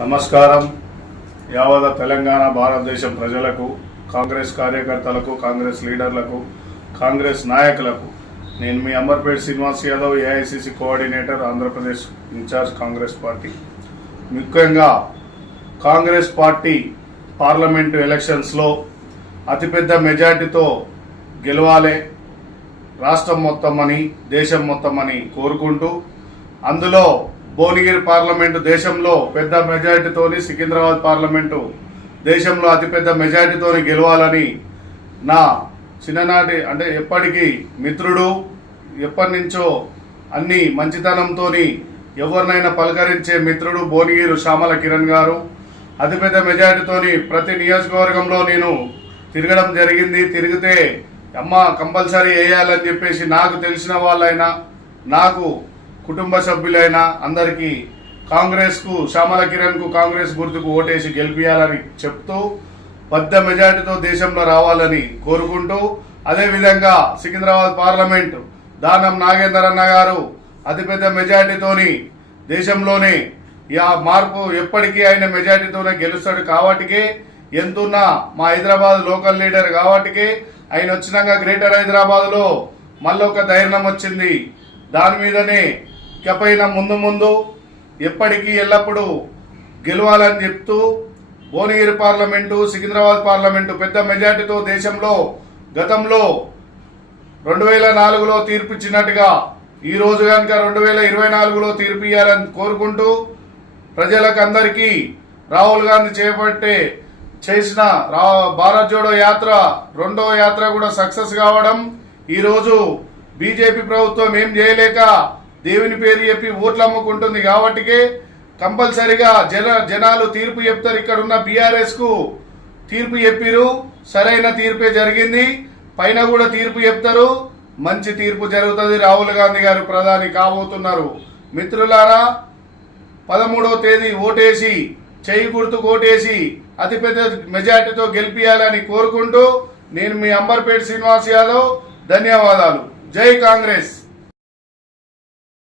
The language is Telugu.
నమస్కారం. యావత తెలంగాణ భారతదేశం ప్రజలకు, కాంగ్రెస్ కార్యకర్తలకు, కాంగ్రెస్ లీడర్లకు, కాంగ్రెస్ నాయకులకు నేను మీ Amberpet Srinivas Yadav, AICC coordinator, Andhra Pradesh incharge Congress party. ముఖ్యంగా కాంగ్రెస్ పార్టీ పార్లమెంటు ఎలక్షన్స్లో అతిపెద్ద మెజార్టీతో గెలవాలి రాష్ట్రం మొత్తం అని, దేశం మొత్తం అని కోరుకుంటూ, అందులో భువనగిరి పార్లమెంటు దేశంలో పెద్ద మెజార్టీతోని, సికింద్రాబాద్ పార్లమెంటు దేశంలో అతిపెద్ద మెజార్టీతోని గెలవాలని నా చిన్ననాటి అంటే ఎప్పటికీ మిత్రుడు, ఎప్పటి నుంచో అన్ని మంచితనంతో ఎవరినైనా పలకరించే మిత్రుడు భువనగిరి శ్యామల కిరణ్ గారు అతిపెద్ద మెజార్టీతోని ప్రతి నియోజకవర్గంలో నేను తిరగడం జరిగింది. తిరిగితే అమ్మ కంపల్సరీ వేయాలని చెప్పేసి నాకు తెలిసిన వాళ్ళైనా, నాకు కుటుంబ సభ్యులైనా అందరికీ కాంగ్రెస్కు, శ్యామల కిరణ్కు కాంగ్రెస్ గుర్తుకు ఓటేసి గెలిపియాలని చెప్తూ పెద్ద మెజార్టీతో దేశంలో రావాలని కోరుకుంటూ, అదేవిధంగా సికింద్రాబాద్ పార్లమెంటు దానం నాగేందర్ అన్న గారు అతిపెద్ద మెజార్టీతోని దేశంలోనే మార్పు ఎప్పటికీ ఆయన మెజార్టీతోనే గెలుస్తాడు. కాబట్టికే ఎంతున్నా మా హైదరాబాద్ లోకల్ లీడర్ కాబట్టికే ఆయన వచ్చినాక గ్రేటర్ హైదరాబాద్లో మళ్ళీ ఒక ధైర్యం వచ్చింది. దాని మీదనే ఇకపైన ముందు ఎప్పటికీ ఎల్లప్పుడూ గెలవాలని చెప్తూ భువనగిరి పార్లమెంటు, సికింద్రాబాద్ పార్లమెంటు పెద్ద మెజార్టీతో దేశంలో గతంలో 2004లో తీర్పిచ్చినట్టుగా ఈ రోజు కనుక 2024లో తీర్పు ఇవ్వాలని కోరుకుంటూ, ప్రజలకు అందరికీ రాహుల్ గాంధీ చేసిన భారత్ జోడో యాత్ర రెండో యాత్ర కూడా సక్సెస్ కావడం, ఈరోజు బీజేపీ ప్రభుత్వం ఏం చేయలేక దేవుని పేరు చెప్పి ఓట్లు అమ్ముకుంటుంది. కాబట్టికే కంపల్సరిగా జనాలు తీర్పు చెప్తారు. ఇక్కడ ఉన్న బీఆర్ఎస్ కు తీర్పు చెప్పిరు, సరైన తీర్పే జరిగింది. పైన కూడా తీర్పు చెప్తారు, మంచి తీర్పు జరుగుతుంది. రాహుల్ గాంధీ గారు ప్రధాని కాబోతున్నారు. మిత్రులారా, 13వ తేదీ ఓటేసి, చేయి గుర్తుకు ఓటేసి అతిపెద్ద మెజార్టీతో గెలిపియాలని కోరుకుంటూ నేను మీ అంబర్పేట్ శ్రీనివాస్ యాదవ్. ధన్యవాదాలు. జై కాంగ్రెస్.